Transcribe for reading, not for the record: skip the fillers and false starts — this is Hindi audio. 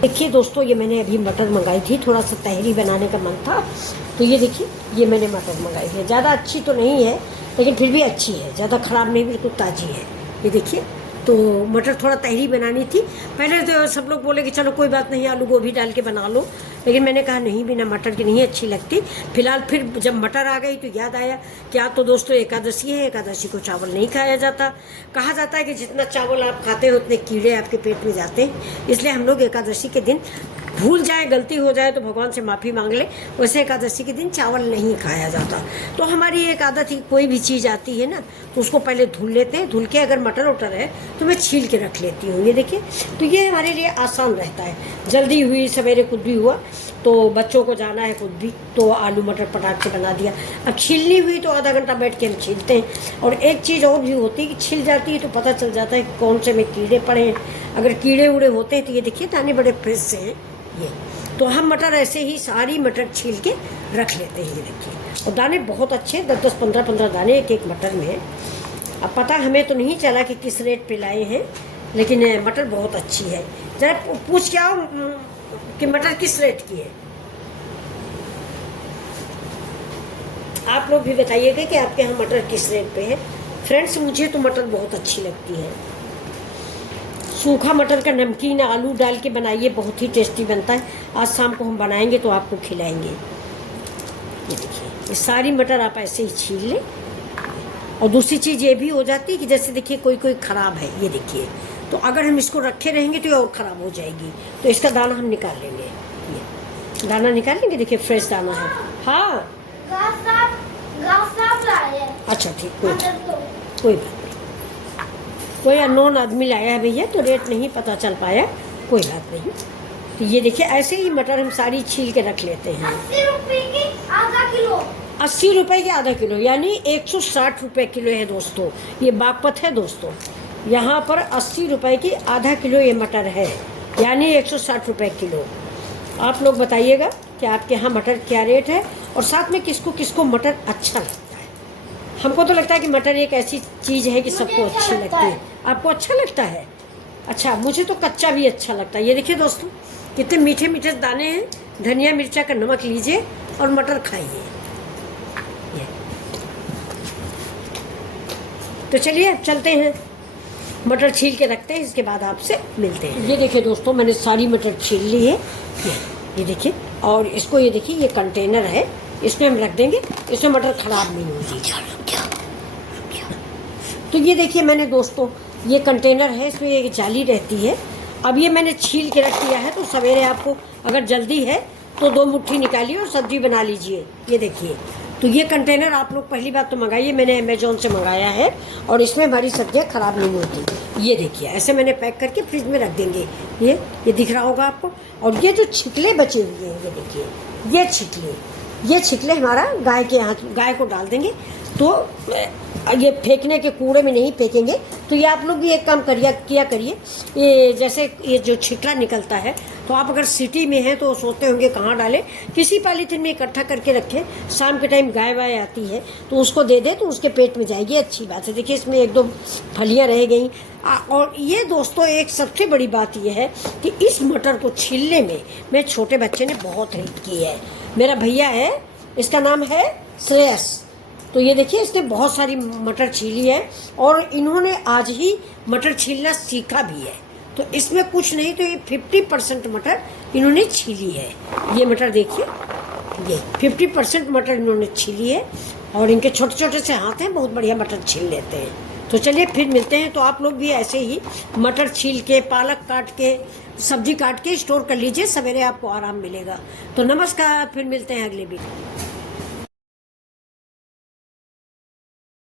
देखिए दोस्तों, ये मैंने अभी मटर मंगाई थी, थोड़ा सा तहरी बनाने का मन था, तो ये देखिए ये मैंने मटर मंगाई है। ज़्यादा अच्छी तो नहीं है लेकिन फिर भी अच्छी है, ज़्यादा ख़राब नहीं, बिल्कुल ताज़ी है। ये देखिए, तो मटर थोड़ा तहरी बनानी थी। पहले तो सब लोग बोले कि चलो कोई बात नहीं, आलू गोभी डाल के बना लो, लेकिन मैंने कहा नहीं, बिना मटर की नहीं अच्छी लगती। फिलहाल फिर जब मटर आ गई तो याद आया कि आज तो दोस्तों एकादशी है, एकादशी को चावल नहीं खाया जाता। कहा जाता है कि जितना चावल आप खाते हो उतने कीड़े आपके पेट में जाते हैं, इसलिए हम लोग एकादशी के दिन भूल जाए, गलती हो जाए तो भगवान से माफ़ी मांग ले, वैसे एकादशी के दिन चावल नहीं खाया जाता। तो हमारी एक आदत ही, कोई भी चीज़ आती है ना तो उसको पहले धुल लेते हैं, धुल के अगर मटर वटर है तो मैं छील के रख लेती हूँ। ये देखिए, तो ये हमारे लिए आसान रहता है। जल्दी हुई, सवेरे कुछ भी हुआ तो बच्चों को जाना है कुछ भी, तो आलू मटर पटाख से बना दिया। अब छीलनी हुई तो आधा घंटा बैठ के हम छीलते हैं। और एक चीज़ और भी होती है कि छिल जाती है तो पता चल जाता है कि कौन से में कीड़े पड़े हैं। अगर कीड़े उड़े होते हैं तो ये देखिए दाने बड़े फ्रेश से हैं ये। तो हम मटर ऐसे ही सारी मटर छील के रख लेते हैं। ये देखिए, और दाने बहुत अच्छे, 10-10, 15-15 दाने एक एक मटर में है। अब पता हमें तो नहीं चला कि किस रेट पे लाए हैं, लेकिन मटर बहुत अच्छी है। जरा पूछ के आओ कि मटर किस रेट की है। आप लोग भी बताइएगा कि आपके यहाँ मटर किस रेट पे है। फ्रेंड्स, मुझे तो मटर बहुत अच्छी लगती है। सूखा मटर का नमकीन आलू डाल के बनाइए, बहुत ही टेस्टी बनता है। आज शाम को हम बनाएंगे तो आपको खिलाएंगे। ये देखिए, ये सारी मटर आप ऐसे ही छील लें। और दूसरी चीज़ ये भी हो जाती है कि जैसे देखिए कोई कोई ख़राब है, ये देखिए, तो अगर हम इसको रखे रहेंगे तो ये और ख़राब हो जाएगी, तो इसका दाना हम निकाल लेंगे। ये दाना निकाल लेंगे, देखिए फ्रेश दाना है। हाँ, अच्छा ठीक, कोई बात नहीं, कोई अननोन आदमी लाया है भैया, तो रेट नहीं पता चल पाया, कोई बात नहीं। तो ये देखिए, ऐसे ही मटर हम सारी छील के रख लेते हैं। 80 रुपए की आधा किलो, 80 रुपए की आधा किलो, यानी 160 रुपए किलो है दोस्तों। ये बागपत है दोस्तों, यहाँ पर 80 रुपए की आधा किलो ये मटर है, यानी 160 रुपए किलो। आप लोग बताइएगा कि आपके यहाँ मटर क्या रेट है, और साथ में किसको किसको मटर अच्छा लगता है। हमको तो लगता है कि मटर एक ऐसी चीज़ है कि सबको अच्छी लगती है। आपको अच्छा लगता है? अच्छा, मुझे तो कच्चा भी अच्छा लगता है। ये देखिए दोस्तों, कितने मीठे मीठे दाने हैं। धनिया मिर्चा का नमक लीजिए और मटर खाइए। तो चलिए अब चलते हैं, मटर छील के रखते हैं, इसके बाद आपसे मिलते हैं। ये देखिए दोस्तों, मैंने सारी मटर छील ली है। ये देखिए, और इसको ये देखिए, ये कंटेनर है, इसमें हम रख देंगे, इसमें मटर ख़राब नहीं होगी। तो ये देखिए मैंने दोस्तों, ये कंटेनर है, इसमें एक जाली रहती है। अब ये मैंने छील के रख दिया है, तो सवेरे आपको अगर जल्दी है तो 2 मुट्ठी निकालिए और सब्जी बना लीजिए। ये देखिए, तो ये कंटेनर आप लोग पहली बात तो मंगाइए, मैंने अमेजोन से मंगाया है, और इसमें हमारी सब्जियाँ ख़राब नहीं होती। ये देखिए, ऐसे मैंने पैक करके फ्रिज में रख देंगे। ये दिख रहा होगा आपको। और ये जो छिकले बचे हुए हैं, ये देखिए, ये छिकले हमारा गाय को डाल देंगे। तो ये फेंकने के कूड़े में नहीं फेंकेंगे। तो ये आप लोग भी एक काम किया करिए, ये जैसे ये जो छिकला निकलता है, तो आप अगर सिटी में हैं तो सोचते होंगे कहाँ डालें, किसी पॉलीथिन में इकट्ठा करके रखें। शाम के टाइम गाय वाय आती है तो उसको दे दे, तो उसके पेट में जाएगी, अच्छी बात है। देखिए, इसमें 1-2 फलियाँ रह गई। और ये दोस्तों, एक सबसे बड़ी बात यह है कि इस मटर को छीलने में मेरे छोटे बच्चे ने बहुत हेल्प की है। मेरा भैया है, इसका नाम है श्रेयस। तो ये देखिए, इसने बहुत सारी मटर छीली है, और इन्होंने आज ही मटर छीलना सीखा भी है। तो इसमें कुछ नहीं तो ये 50% मटर इन्होंने छीली है। ये मटर देखिए, ये 50% मटर इन्होंने छीली है, और इनके छोटे छोटे से हाथ हैं, बहुत बढ़िया मटर छील लेते हैं। तो चलिए फिर मिलते हैं। तो आप लोग भी ऐसे ही मटर छील के, पालक काट के, सब्जी काट के स्टोर कर लीजिए, सवेरे आपको आराम मिलेगा। तो नमस्कार, फिर मिलते हैं अगले वीडियो।